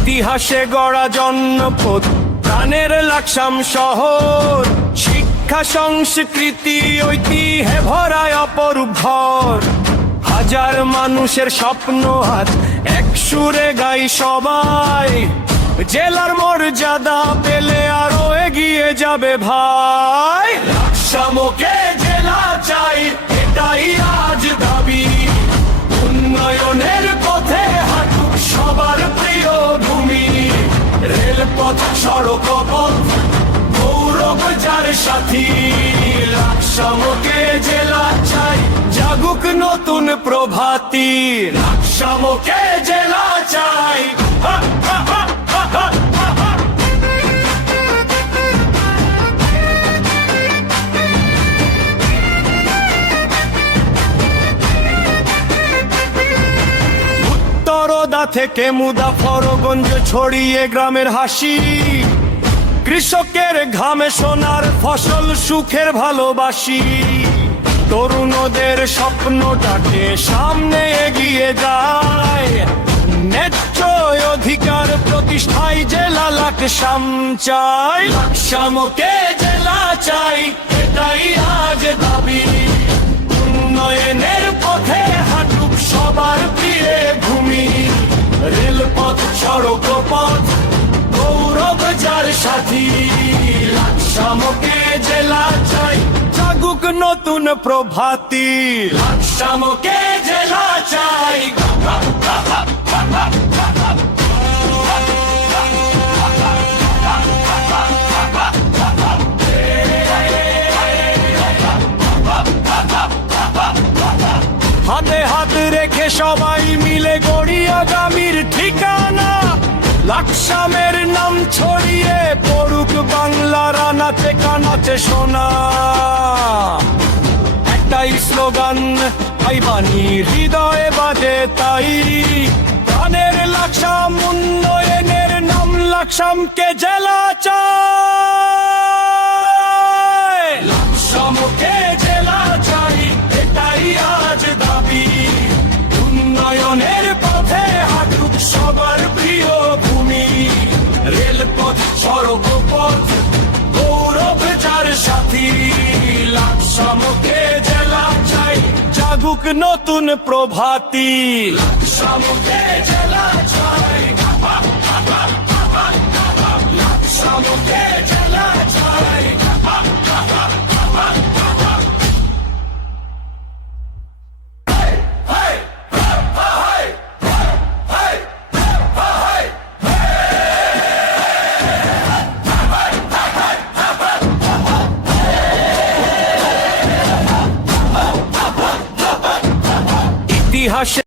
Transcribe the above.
ইতিহাসে গড়া জনপদ, প্রাণের লাকসাম শহর, শিক্ষা সংস্কৃতি ঐতিহ্যে ভরায় অপরূপ ঘর। হাজার মানুষের স্বপ্ন আজ এক সুরে গাই সবাই, জেলার মর্যাদা পেলে আরো এগিয়ে যাবে ভাই। লাকসামকে জেলা চাই, এটাই আজ দাবি। উন্নয়নের পথে হাঁটুক সবার প্রিয় ভূমি, রেলপথ সড়ক পথ গৌরব যার সাথী। লাকসামকে জেলা চাই, জাগুক নতুন প্রভাতী। লাকসামকে জেলা চাই। উত্তরদা থেকে মুজাফরগঞ্জ ছড়িয়ে গ্রামের হাসি, কৃষকের ঘামে সোনার ফসল সুখের ভালোবাসি। তরুণদের স্বপ্নটাকে সামনে এগিয়ে যায়, ন্যায্য অধিকার প্রতিষ্ঠায় জেলা লাকসাম চাই। লাকসামকে জেলা চাই, এটাই আজ দাবি। উন্নয়নের পথে হাঁটুক সবার প্রিয় ভূমি, রেলপথ সড়ক পথ গৌরব যার সাথী। লাকসামকে জেলা চাই, জাগুক নতুন প্রভাতী। লাকসামকে জেলা চাই। হাতে হাত রেখে সবাই মিলে গড়ি আগামীর ঠিকানা। লাকসামের নাম ছড়িয়ে পড়ুক বাংলার আনাচে কানাচে সোনা। একটাই স্লোগান, তাই বাণী হৃদয়ে বাজে তাই। প্রাণের লাকসাম, উন্নয়নের নাম লাকসামকে জেলা চাই। লাকসামকে জেলা চাই, এটাই আজ দাবি। উন্নয়নের পথে হাঁটুক সবার প্রিয় ভূমি, রেলপথ সড়ক পথ গৌরব যার সাথী। লাকসামকে জেলা চাই, জাগুক নতুন প্রভাতী। লাকসামকে জেলা চাই। লাকসামকে জেলা চাই। ইতিহাসে